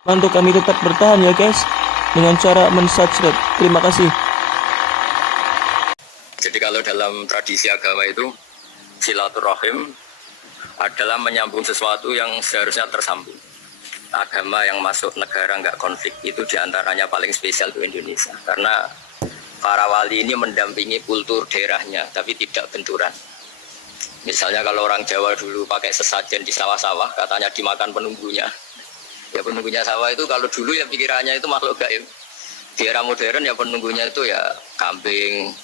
Bantu kami tetap bertahan ya guys, dengan cara men-subscribe. Terima kasih. Jadi kalau dalam tradisi agama itu silaturahim adalah menyambung sesuatu yang seharusnya tersambung. Agama yang masuk negara nggak konflik itu diantaranya paling spesial untuk Indonesia karena para wali ini mendampingi kultur daerahnya tapi tidak benturan. Misalnya kalau orang Jawa dulu pakai sesajen di sawah-sawah katanya dimakan penunggunya. Ya penunggunya sawah itu kalau dulu ya pikirannya itu makhluk gaib. Di era modern ya penunggunya itu ya kambing,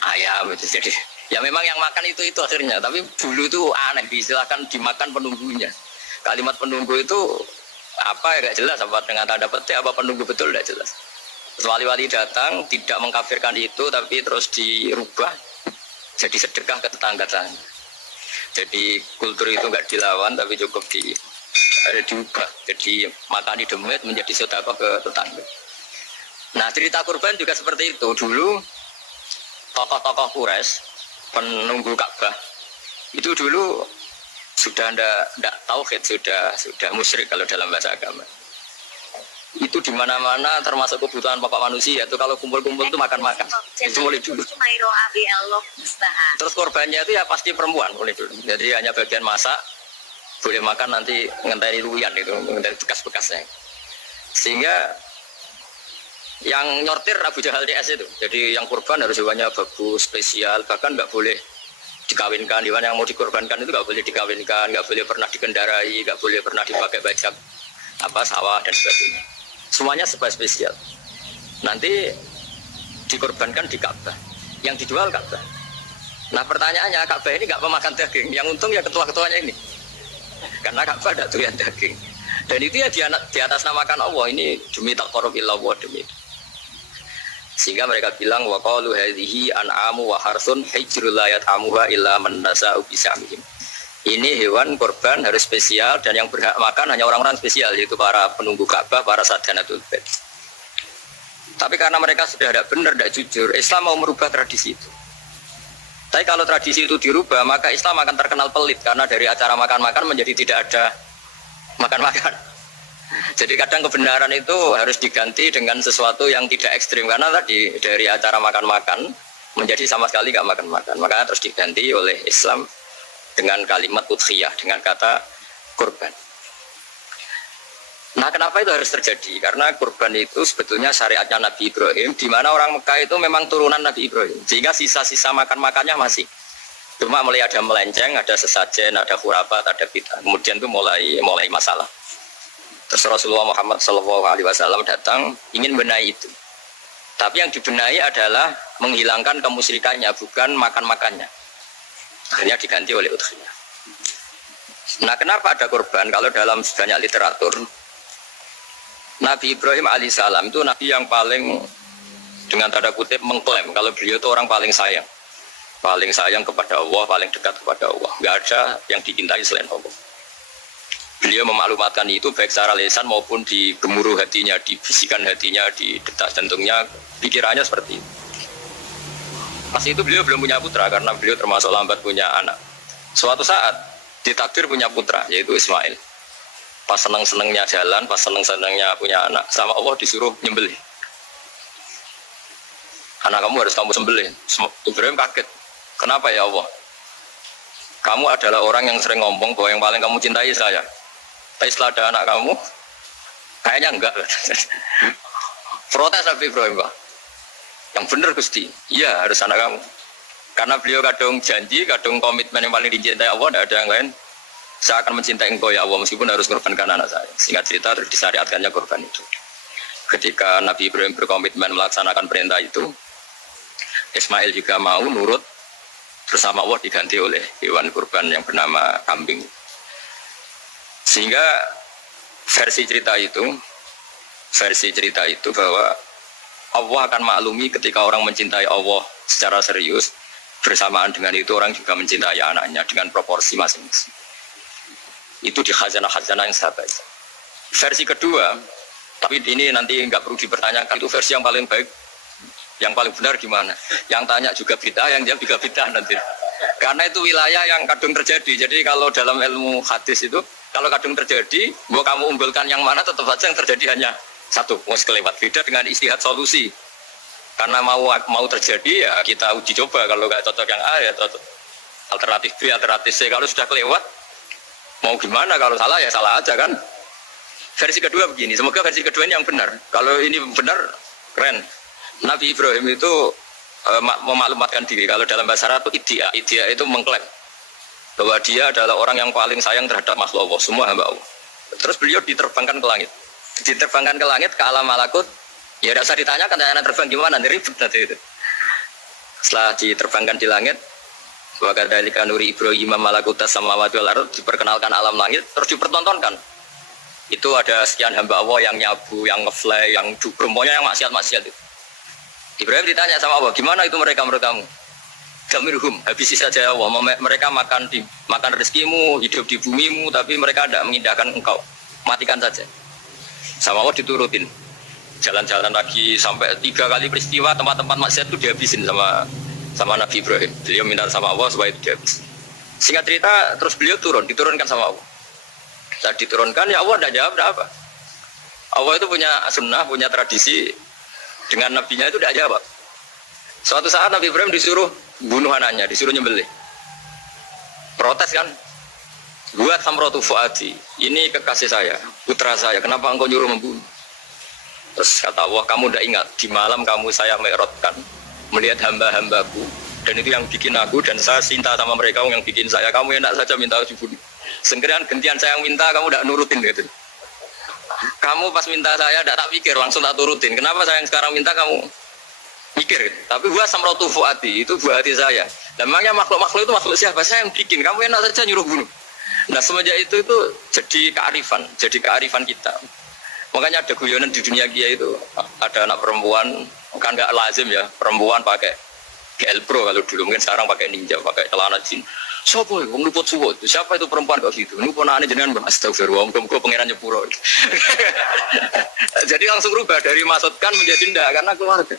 ayam itu. Jadi ya memang yang makan itu akhirnya. Tapi dulu itu aneh diistilahkan dimakan penunggunya. Kalimat penunggu itu apa ya gak jelas apa dengan tanda petik apa penunggu betul gak jelas. Wali-wali datang tidak mengkafirkan itu tapi terus dirubah jadi sedekah ke tetangga-tetangga. Jadi kultur itu nggak dilawan tapi cukup diubah. Jadi makani demit menjadi sedekah ke tetangga. Nah cerita kurban juga seperti itu. Dulu tokoh-tokoh Quraisy penunggu Ka'bah itu dulu sudah ndak tauhid, sudah musyrik kalau dalam bahasa agama. Itu di mana-mana termasuk kebutuhan pokok manusia itu kalau kumpul-kumpul itu makan-makan. Itu mulai dulu. Terus korbannya itu ya pasti perempuan mulai dulu. Jadi hanya bagian masak, boleh makan nanti ngenteni luyan itu, ngenteni bekas-bekasnya. Sehingga yang nyortir Abu Jahal DS itu. Jadi yang kurban harus hewannya bagus, spesial, bahkan nggak boleh dikawinkan. Hewan yang mau dikorbankan itu nggak boleh dikawinkan, nggak boleh pernah dikendarai, nggak boleh pernah dipakai bajak sawah dan sebagainya. Semuanya spesial. Nanti dikorbankan di Ka'bah. Yang dijual Ka'bah. Nah pertanyaannya Ka'bah ini nggak memakan daging. Yang untung ya ketua-ketuanya ini. Karena Ka'bah tidak doyan daging. Dan itu ya di atas namakan Allah ini demi taqarrub ila Allah demi. Sehingga mereka bilang wa qalu hadhihi an'amu wa harsun hijrul la yat'amuha illa man nasa'u bisamihim. Ini hewan korban harus spesial dan yang berhak makan hanya orang-orang spesial yaitu para penunggu Ka'bah, para sadanatul bait. Tapi karena mereka sudah tidak benar, tidak jujur, Islam mau merubah tradisi itu. Tapi kalau tradisi itu dirubah, maka Islam akan terkenal pelit karena dari acara makan-makan menjadi tidak ada makan-makan. Jadi kadang kebenaran itu harus diganti dengan sesuatu yang tidak ekstrim karena tadi dari acara makan-makan menjadi sama sekali nggak makan-makan. Makanya terus diganti oleh Islam dengan kalimat udhiyah, dengan kata kurban. Nah kenapa itu harus terjadi? Karena kurban itu sebetulnya syariatnya Nabi Ibrahim, di mana orang Mekah itu memang turunan Nabi Ibrahim. Sehingga sisa-sisa makan-makannya masih. Cuma mulai ada melenceng, ada sesajen, ada khurafat, ada bid'ah. Kemudian itu mulai masalah. Terus Rasulullah Muhammad SAW datang ingin benahi itu. Tapi yang dibenahi adalah menghilangkan kemusyrikannya, bukan makan-makannya. Akhirnya diganti oleh udhiyah. Nah kenapa ada korban? Kalau dalam banyak literatur Nabi Ibrahim alaihissalam itu Nabi yang paling dengan tanda kutip mengklaim kalau beliau itu orang paling sayang kepada Allah, paling dekat kepada Allah. Nggak ada yang dicintai selain Allah. Beliau memaklumatkan itu baik secara lisan maupun di gemuruh hatinya, di bisikan hatinya, di detak jantungnya, pikirannya seperti itu. Pas itu beliau belum punya putra karena beliau termasuk lambat punya anak. Suatu saat ditakdir punya putra yaitu Ismail. Pas seneng-senengnya jalan, pas seneng-senengnya punya anak, sama Allah disuruh nyembelih. Anak kamu harus kamu sembelih. Ibrahim kaget. Kenapa ya Allah? Kamu adalah orang yang sering ngomong bahwa yang paling kamu cintai saya. Tapi setelah ada anak kamu, kayaknya enggak. Protes Nabi Ibrahim, Pak. Yang benar Gusti, iya harus anak kamu. Karena beliau kadung janji, kadung komitmen yang paling dicintai Allah, tidak ada yang lain. Saya akan mencintai engkau ya Allah, meskipun harus korbankan anak saya. Singkat cerita, terus disyariatkannya korban itu. Ketika Nabi Ibrahim berkomitmen melaksanakan perintah itu, Ismail juga mau nurut, bersama Allah diganti oleh hewan kurban yang bernama kambing. Sehingga versi cerita itu bahwa Allah akan maklumi ketika orang mencintai Allah secara serius, bersamaan dengan itu orang juga mencintai anaknya dengan proporsi masing-masing. Itu di khazanah-khazanah yang saya baca. Versi kedua, tapi ini nanti nggak perlu dipertanyakan, itu versi yang paling baik, yang paling benar gimana? Yang tanya juga bid'ah, yang jawab juga bid'ah nanti. Karena itu wilayah yang kadang terjadi. Jadi kalau dalam ilmu hadis itu Kalau kadang terjadi, gua kamu unggulkan yang mana tetap saja yang terjadi hanya satu, mus kelewat. Beda dengan istihad solusi. Karena mau terjadi ya kita uji coba. Kalau nggak cocok yang A ya cocok alternatif B, alternatif C. Kalau sudah kelewat, mau gimana? Kalau salah ya salah aja kan. Versi kedua begini. Semoga versi kedua ini yang benar. Kalau ini benar, keren. Nabi Ibrahim itu memaklumatkan diri. Kalau dalam bahasa Arab itu idea itu mengklaim bahwa dia adalah orang yang paling sayang terhadap makhluk Allah, semua hamba Allah. Terus beliau diterbangkan ke langit. Diterbangkan ke langit, ke alam malakut. Ya tidak usah ditanyakan, tanya terbang gimana, ribet nanti itu. Setelah diterbangkan di langit, wa kadzalika nuri Ibrahim malakutas samawati wal ardh, diperkenalkan alam langit, terus dipertontonkan. Itu ada sekian hamba Allah yang nyabu, yang ngefly, yang dugem, pokoknya yang maksiat-maksiat itu. Ibrahim ditanya sama Allah, gimana itu mereka menurut kamu? Gamirhum, habisi saja Allah. Mereka makan rezekimu, hidup di bumimu, tapi mereka tidak mengindahkan engkau. Matikan saja. Sama Allah diturutin. Jalan-jalan lagi sampai 3 kali peristiwa tempat-tempat maksiat itu dihabisin sama Nabi Ibrahim. Beliau minta sama Allah supaya itu dihabis. Singkat cerita, terus beliau diturunkan sama Allah. Saat diturunkan, ya Allah tidak jawab, tidak apa. Allah itu punya sunnah, punya tradisi. Dengan nabinya itu tidak jawab. Suatu saat Nabi Ibrahim disuruh bunuh anaknya, disuruh nyembelih. Protes kan? Buat samrotu fuadi, ini kekasih saya, putra saya, kenapa engkau nyuruh membunuh? Terus kata Allah, kamu tidak ingat, di malam kamu saya mi'rajkan, melihat hamba-hambaku, dan itu yang bikin aku, dan saya cinta sama mereka yang bikin saya, kamu enak saja minta dibunuh. Segerian gantian saya yang minta, kamu tidak nurutin gitu. Kamu pas minta saya tidak tak pikir, langsung tak turutin. Kenapa saya yang sekarang minta kamu mikir? Tapi gua samrotu fuati, itu buah hati saya. Dan makanya makhluk-makhluk itu makhluk siapa? Saya yang bikin. Kamu enak saja nyuruh bunuh. Nah semenjak itu jadi kearifan kita. Makanya ada guyonan di dunia kia itu, ada anak perempuan, kan nggak lazim ya, perempuan pakai GL Pro kalau dulu, mungkin sekarang pakai ninja, pakai celana jin. Siapa itu? Ngeluput suwot. Siapa itu perempuan kok gitu? Ini ponakane jenengan Mbak Astagfirullah, muga-muga pangeran nyepuro. Jadi langsung rubah dari maksudkan menjadi ndak karena keluarga.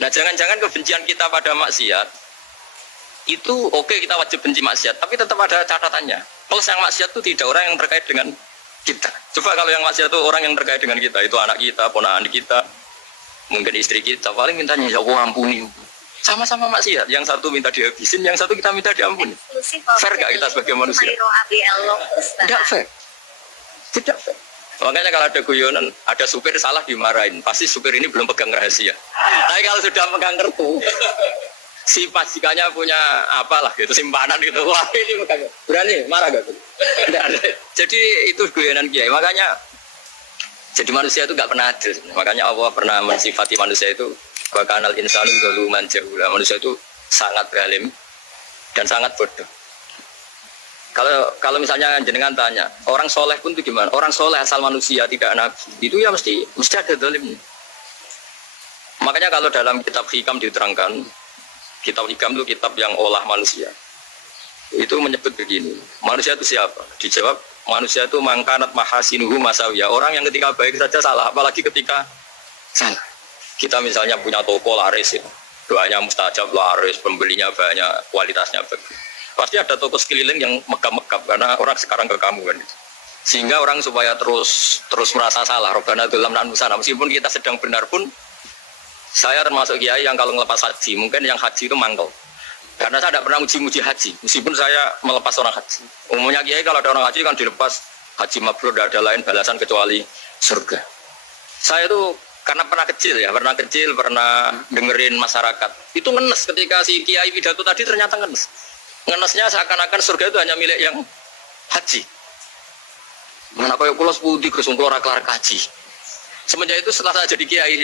Nah, jangan-jangan kebencian kita pada maksiat itu oke, kita wajib benci maksiat, tapi tetap ada catatannya. Kalau yang maksiat itu tidak orang yang terkait dengan kita. Coba kalau yang maksiat itu orang yang terkait dengan kita, itu anak kita, ponakan kita, mungkin istri kita, paling mintanya ya Allah ampuni. Sama-sama maksiat, yang satu minta dihabisin, yang satu kita minta diampuni. Fair gak kita sebagai manusia? Tidak fair. Tidak fair. Makanya kalau ada guyonan, ada supir salah dimarahin, pasti supir ini belum pegang rahasia. Tapi kalau sudah pegang kartu, si pastikannya punya apalah gitu, simpanan gitu. Wah ini pegang. Berani marah gak tuh? Tidak ada. Jadi itu guyonan kiai. Makanya jadi manusia itu gak pernah adil. Makanya Allah pernah mensifati manusia itu wa kanal insanu zaluman jahula. Manusia itu sangat zalim dan sangat bodoh. Kalau misalnya jenengan tanya, orang soleh pun itu gimana? Orang soleh asal manusia tidak nabi, itu ya mesti ada zalimnya. Makanya kalau dalam kitab Hikam diterangkan, kitab Hikam itu kitab yang olah manusia. Itu menyebut begini, manusia itu siapa? Dijawab, manusia itu mangkanat mahasinuhu masawiyah. Orang yang ketika baik saja salah, apalagi ketika salah. Kita misalnya punya toko laris ya, doanya mustajab laris, pembelinya banyak, kualitasnya bagus. Pasti ada toko sekeliling yang megap-megap karena orang sekarang ke kamu kan. Sehingga orang supaya terus merasa salah. Robbana dalam nusana, meskipun kita sedang benar pun, saya termasuk kiai yang kalau ngelepas haji, mungkin yang haji itu mangkel. Karena saya tidak pernah muji-muji haji, meskipun saya melepas orang haji. Umumnya kiai kalau ada orang haji kan dilepas haji mabrur, tidak ada lain balasan kecuali surga. Saya itu karena pernah kecil, pernah dengerin masyarakat. Itu ngenes ketika si kiai pidato tadi ternyata ngenes. Ngenesnya seakan-akan surga itu hanya milik yang haji. Mana kaya kula sepudi Gus kula ora kelar kaji. Semenjak itu setelah saya jadi kiai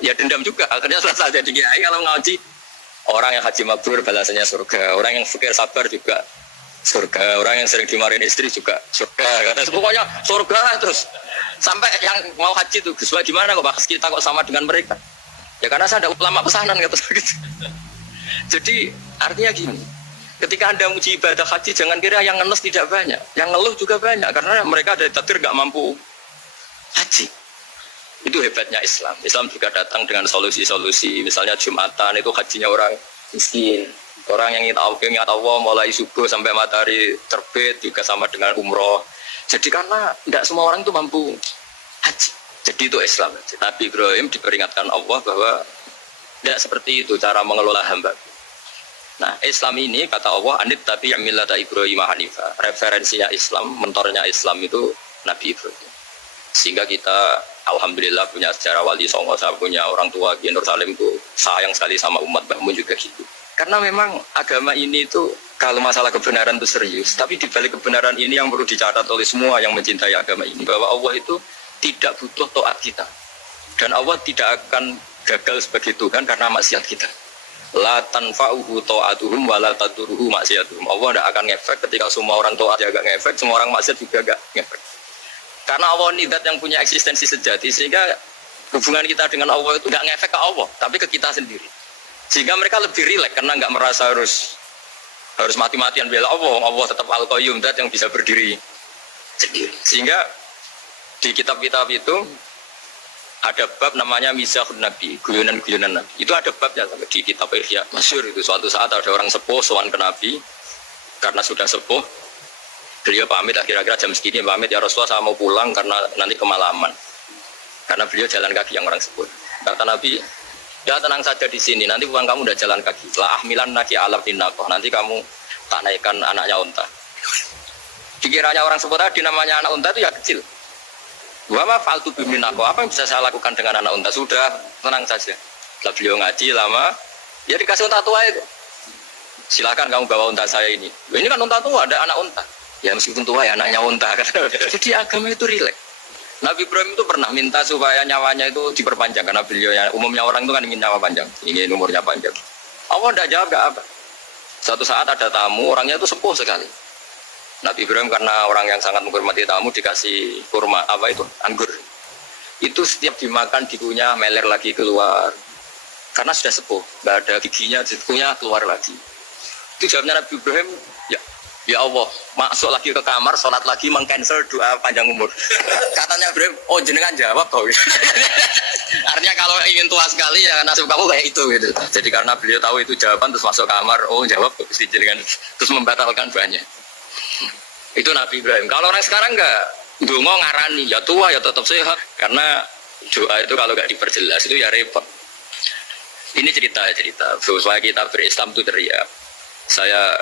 ya dendam juga. Akhirnya setelah saya jadi kiai kalau ngaji orang yang haji mabrur balasannya surga, orang yang fakir sabar juga surga, orang yang sering dimarahin istri juga surga. Kata pokoknya surga terus. Sampai yang mau haji itu, Gus, gimana kok bahas kita kok sama dengan mereka? Ya karena saya ada ulama pesanan kata gitu. Jadi artinya gini, ketika Anda muji ibadah haji, jangan kira yang ngenes tidak banyak, yang ngeluh juga banyak karena mereka dari takdir nggak mampu haji. Itu hebatnya Islam. Islam juga datang dengan solusi-solusi. Misalnya Jumatan itu hajinya orang miskin, orang yang ingat Allah mulai subuh sampai matahari terbit juga sama dengan umroh. Jadi karena tidak semua orang itu mampu haji. Jadi itu Islam. Nabi Ibrahim diperingatkan Allah bahwa tidak seperti itu cara mengelola hamba. Nah, Islam ini kata Allah, anit tapi yang millata Ibrahim Hanifah. Referensinya Islam, mentornya Islam itu Nabi Ibrahim. Sehingga kita alhamdulillah punya sejarah wali songo, saya punya orang tua di Nur Salim itu sayang sekali sama umat, Mbahmu juga gitu. Karena memang agama ini itu kalau masalah kebenaran itu serius, tapi di balik kebenaran ini yang perlu dicatat oleh semua yang mencintai agama ini, bahwa Allah itu tidak butuh taat kita. Dan Allah tidak akan gagal sebagai Tuhan karena maksiat kita. La tanfa'uhu ta'atuhum wa la taduruhu maksiatuhum. Allah tidak akan ngefek ketika semua orang taat ya gak ngefek, semua orang maksiat juga gak ngefek. Karena Allah ini zat yang punya eksistensi sejati, sehingga hubungan kita dengan Allah itu gak ngefek ke Allah, tapi ke kita sendiri. Sehingga mereka lebih rileks karena gak merasa harus mati-matian bela Allah. Allah tetap Al-Qayyum, zat yang bisa berdiri sendiri. Sehingga di kitab-kitab itu ada bab namanya Mizahun Nabi, guyonan-guyonan Nabi. Itu ada babnya sampai di kitab Ihya masyhur itu. Suatu saat ada orang sepuh sowan ke Nabi karena sudah sepuh. Beliau pamit kira-kira jam segini pamit, ya Rasulullah saya mau pulang karena nanti kemalaman. Karena beliau jalan kaki yang orang sepuh. Kata Nabi, ya tenang saja di sini, nanti pulang kamu udah jalan kaki. La ahmilan naki alam tinnakoh, nanti kamu tak naikkan anaknya unta. Pikirannya orang sepuh tadi namanya anak unta itu ya kecil. Wama faltu biminako, apa yang bisa saya lakukan dengan anak unta? Sudah, tenang saja. Setelah beliau ngaji lama, ya dikasih unta tua itu. Silakan kamu bawa unta saya ini. Ini kan unta tua, ada anak unta. Ya meskipun tua ya anaknya unta. Jadi agama itu rileks. Nabi Ibrahim itu pernah minta supaya nyawanya itu diperpanjang karena beliau ya, umumnya orang itu kan ingin nyawa panjang, ingin umurnya panjang. Allah tidak jawab gak apa. Suatu saat ada tamu, orangnya itu sepuh sekali. Nabi Ibrahim karena orang yang sangat menghormati tamu dikasih kurma, apa itu? Anggur. Itu setiap dimakan dikunyah meler lagi keluar. Karena sudah sepuh, nggak ada giginya, dikunyah keluar lagi. Itu jawabnya Nabi Ibrahim, ya Allah, masuk lagi ke kamar, sholat lagi, meng-cancel doa panjang umur. Katanya Ibrahim, oh jenengan jawab tau. Artinya kalau ingin tua sekali ya nasib kamu kayak itu gitu. Jadi karena beliau tahu itu jawaban, terus masuk kamar, oh jawab, terus membatalkan banyak. Itu Nabi Ibrahim. Kalau orang sekarang enggak, dongo ngarani, ya tua ya tetap sehat. Karena doa itu kalau enggak diperjelas itu ya repot. Ini cerita supaya kita berislam itu teriak. Saya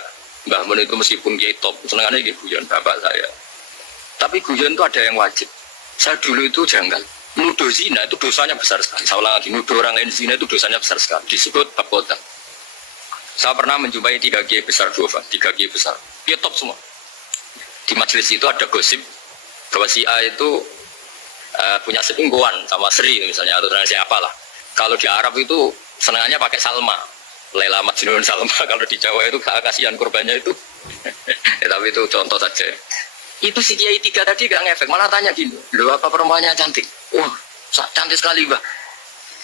Mbah Mun itu meskipun kiai top, senengannya di guyon bapak saya. Tapi guyon itu ada yang wajib. Saya dulu itu janggal. Nuduh zina itu dosanya besar sekali. Saya ulang lagi, nuduh orang lain zina itu dosanya besar sekali. Disebut bab kota. Saya pernah menjumpai 3 kiai besar Dua, 3 kiai besar. Dia top semua. Di majelis itu ada gosip bahwa si A itu punya selingkuhan sama Sri misalnya atau siapa lah. Kalau di Arab itu senangannya pakai Salma, Laila Majnun Salma. Kalau di Jawa itu kasihan korbannya itu. Tapi itu contoh saja. Itu si Kiai 3 tadi gak ngefek, malah tanya gini, loh apa perempuannya cantik? Wah, cantik sekali Mbak.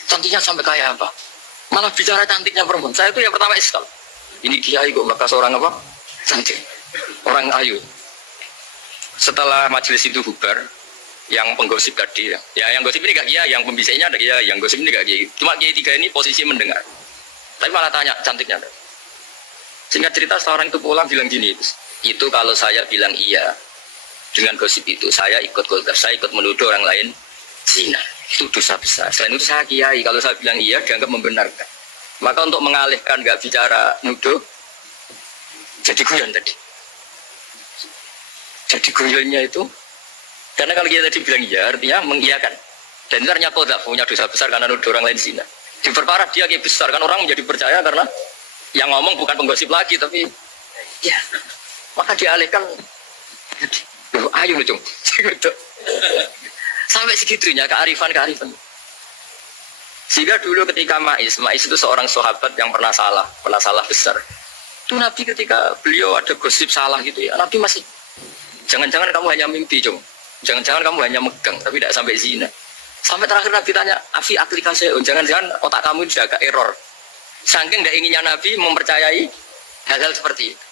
Cantiknya sampai kayak apa? Malah bicara cantiknya perempuan. Saya itu yang pertama Islam. Ini Kiai kok bakal seorang apa? Cantik. Orang ayu. Setelah majelis itu bubar, yang penggosip tadi ya yang gosip ini gak Kiai, yang pembisiknya ada Kiai, yang gosip ini gak Kiai. Cuma Kiai 3 ini posisi mendengar. Tapi malah tanya cantiknya ada. Singkat cerita setelah orang itu pulang bilang gini, itu kalau saya bilang iya dengan gosip itu, saya ikut golkar, saya ikut menuduh orang lain zina. Itu dosa besar. Selain itu saya Kiai, kalau saya bilang iya dianggap membenarkan. Maka untuk mengalihkan gak bicara nuduh, jadi guyon tadi. Jadi guyonnya itu, karena kalau kita tadi bilang iya, artinya mengiyakan. Dan itu ternyata tidak punya dosa besar karena nuduh orang lain zina. Diperparah dia kayak besar, kan orang menjadi percaya karena yang ngomong bukan penggosip lagi, tapi ya, maka dialihkan. Ayo lucu, sampai segitunya kearifan. Sehingga dulu ketika Ma'is itu seorang sahabat yang pernah salah besar. Itu Nabi ketika beliau ada gosip salah gitu ya, Nabi masih jangan-jangan kamu hanya mimpi, Cung. Jangan-jangan kamu hanya megang, tapi tidak sampai zina. Sampai terakhir Nabi tanya, Afi aplikasi, jangan-jangan otak kamu sudah agak error. Saking tidak inginnya Nabi mempercayai hal-hal seperti itu.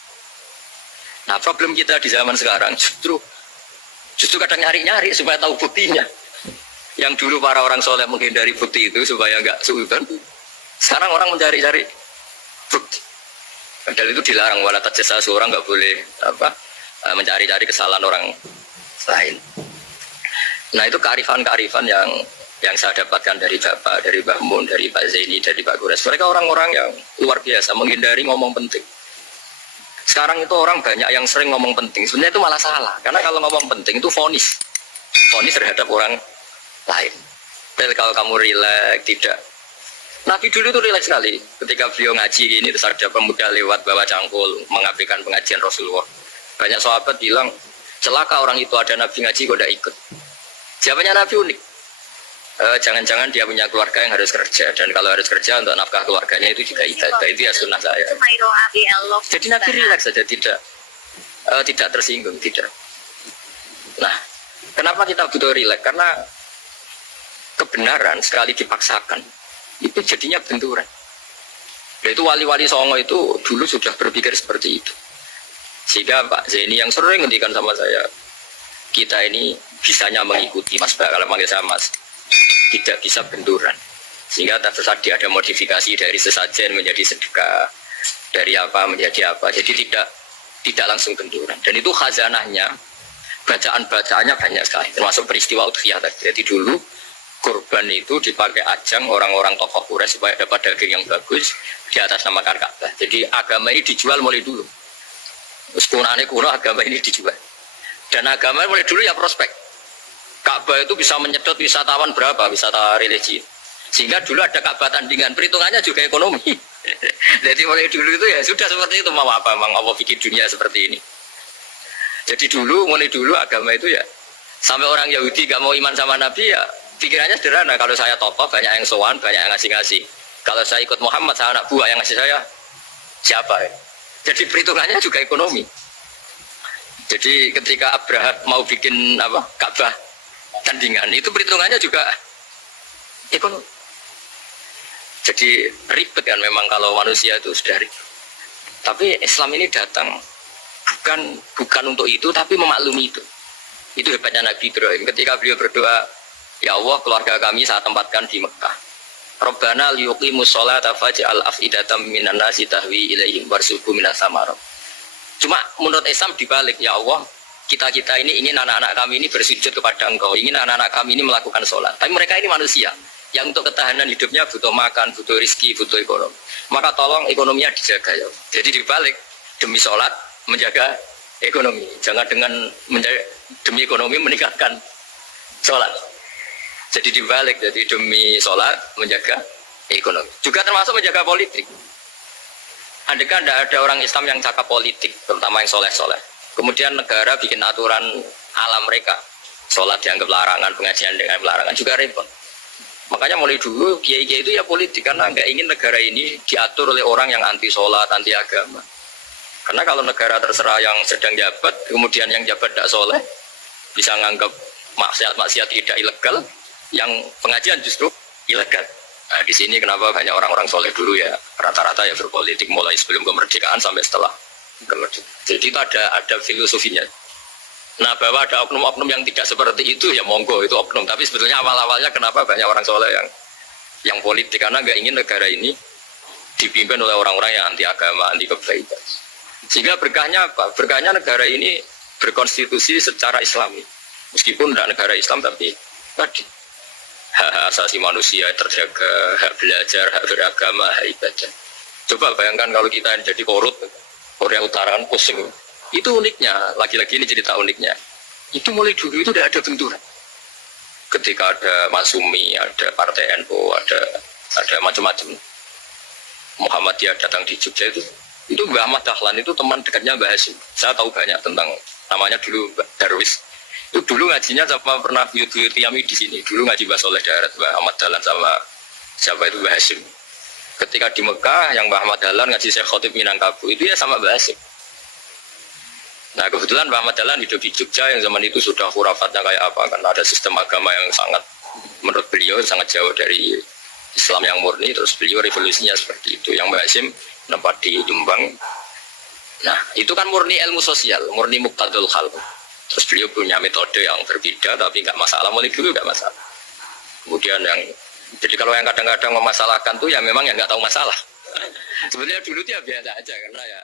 Nah problem kita di zaman sekarang justru kadang nyari-nyari supaya tahu buktinya. Yang dulu para orang soleh menghindari bukti itu supaya nggak suudon. Sekarang orang mencari-cari bukti. Padahal itu dilarang, wala tajassasu, orang nggak boleh mencari-cari kesalahan orang lain. Nah itu kearifan-kearifan yang saya dapatkan dari Bapak, dari Mbah Mun, dari Pak Zaini, dari Pak Gures. Mereka orang-orang yang luar biasa, menghindari ngomong penting. Sekarang itu orang banyak yang sering ngomong penting. Sebenarnya itu malah salah. Karena kalau ngomong penting itu vonis. Vonis terhadap orang lain. Tapi kalau kamu rileks, tidak. Nabi dulu itu rileks sekali. Ketika beliau ngaji gini, terus ada pemuda lewat bawa cangkul, mengabaikan pengajian Rasulullah. Banyak sahabat bilang, celaka orang itu ada Nabi ngaji kok tidak ikut. Jawabannya Nabi unik. Jangan-jangan dia punya keluarga yang harus kerja, dan kalau harus kerja untuk nafkah keluarganya itu juga ibadah, itu ya sunnah saya. Jadi Nabi rileks saja, tidak tersinggung, tidak. Nah, kenapa kita butuh rileks? Karena kebenaran sekali dipaksakan itu jadinya benturan. Yaitu wali-wali Songo itu dulu sudah berpikir seperti itu. Sehingga Pak Zaini yang sering ngendikan sama saya, kita ini bisanya mengikuti Mas Pak, kalau panggil saya Mas, tidak bisa benturan. Sehingga tadi ada modifikasi dari sesajen menjadi sedekah, dari apa menjadi apa. Jadi tidak langsung benturan. Dan itu khazanahnya, bacaan-bacaannya banyak sekali, termasuk peristiwa Udhiyah tadi. Jadi dulu kurban itu dipakai ajang orang-orang tokoh Quraisy supaya dapat daging yang bagus di atas namakan Ka'bah. Jadi agama ini dijual mulai dulu. Kuno agama ini dijual. Dan agama mulai dulu ya prospek. Ka'bah itu bisa menyedot wisatawan berapa, wisata religi. Sehingga dulu ada Ka'bah tandingan, perhitungannya juga ekonomi. Jadi mulai dulu itu ya sudah seperti itu, mau apa memang Allah bikin dunia seperti ini. Jadi mulai dulu agama itu ya, sampai orang Yahudi gak mau iman sama Nabi ya, pikirannya sederhana, kalau saya tokoh banyak yang sowan, banyak yang ngasih-ngasih. Kalau saya ikut Muhammad, saya anak buah yang ngasih saya siapa ya? Jadi perhitungannya juga ekonomi. Jadi ketika Abraham mau bikin Ka'bah tandingan, itu perhitungannya juga ekonomi. Jadi ribet kan memang kalau manusia itu sudah ribet. Tapi Islam ini datang bukan untuk itu, tapi memaklumi itu. Itu hebatnya Nabi Ibrahim. Ketika beliau berdoa, ya Allah, keluarga kami saya tempatkan di Mekah. Rabbana liyuqimus sholata faj'al af'idatam minan nasi tahwi ilaihim warzuqhum minas samarat. Cuma menurut Islam dibalik, ya Allah, kita ini ingin anak-anak kami ini bersujud kepada Engkau, ingin anak-anak kami ini melakukan sholat. Tapi mereka ini manusia yang untuk ketahanan hidupnya butuh makan, butuh rizki, butuh ekonomi. Maka tolong ekonominya dijaga ya. Jadi dibalik, demi sholat menjaga ekonomi. Jangan dengan demi ekonomi meninggalkan sholat. Jadi dibalik, jadi demi sholat menjaga ekonomi. Juga termasuk menjaga politik. Andai kan tidak ada orang Islam yang cakap politik, terutama yang soleh-soleh. Kemudian negara bikin aturan ala mereka, sholat dianggap larangan, pengajian dianggap larangan, juga repot. Makanya mulai dulu kiai-kiai itu ya politik, karena nggak ingin negara ini diatur oleh orang yang anti sholat, anti agama. Karena kalau negara terserah yang sedang jabat, kemudian yang jabat tidak soleh, bisa nganggap maksiat-maksiat tidak ilegal, yang pengajian justru ilegal. Nah, di sini kenapa banyak orang-orang soleh dulu ya rata-rata ya berpolitik mulai sebelum kemerdekaan sampai setelah kemerdekaan. Jadi itu ada filosofinya. Nah, bahwa ada oknum-oknum yang tidak seperti itu ya monggo, itu oknum. Tapi sebetulnya awal-awalnya kenapa banyak orang soleh yang politik, karena nggak ingin negara ini dipimpin oleh orang-orang yang anti agama, anti kebaikan. Sehingga berkahnya apa? Berkahnya negara ini berkonstitusi secara Islami. Meskipun tidak negara Islam, tapi tadi hak asasi manusia terjaga, hak belajar, hak beragama, hak ibadah. Coba bayangkan kalau kita jadi korut, Korea Utara kan pusing. Itu uniknya, lagi-lagi ini cerita uniknya. Itu mulai dulu itu tidak ada benturan. Ketika ada Masyumi, ada Partai NU, ada macam-macam. Muhammadiyah datang di Jogja itu Mbah Ahmad Dahlan itu teman dekatnya Mbah Hasyim. Saya tahu banyak tentang namanya dulu Darwis. Itu dulu ngajinya sama pernah buyut-buyut Yami di sini. Dulu ngaji Mbah Soleh Darat, Mbah Ahmad Dahlan sama siapa itu Mbah Hasyim. Ketika di Mekah yang Mbah Ahmad Dahlan ngaji Syekh Khotib Minangkabau itu ya sama Mbah Hasyim. Nah kebetulan Mbah Ahmad Dahlan hidup di Jogja yang zaman itu sudah khurafatnya kayak apa, karena ada sistem agama yang sangat menurut beliau sangat jauh dari Islam yang murni. Terus beliau revolusinya seperti itu. Yang Mbah Hasyim tempat di Jombang. Nah itu kan murni ilmu sosial, murni muqtadul khalq. Terus beliau punya metode yang berbeda, tapi nggak masalah, mulai dulu nggak masalah. Kemudian jadi kalau yang kadang-kadang memasalahkan tuh ya memang yang nggak tahu masalah. Sebenarnya dulu dia biasa aja, karena ya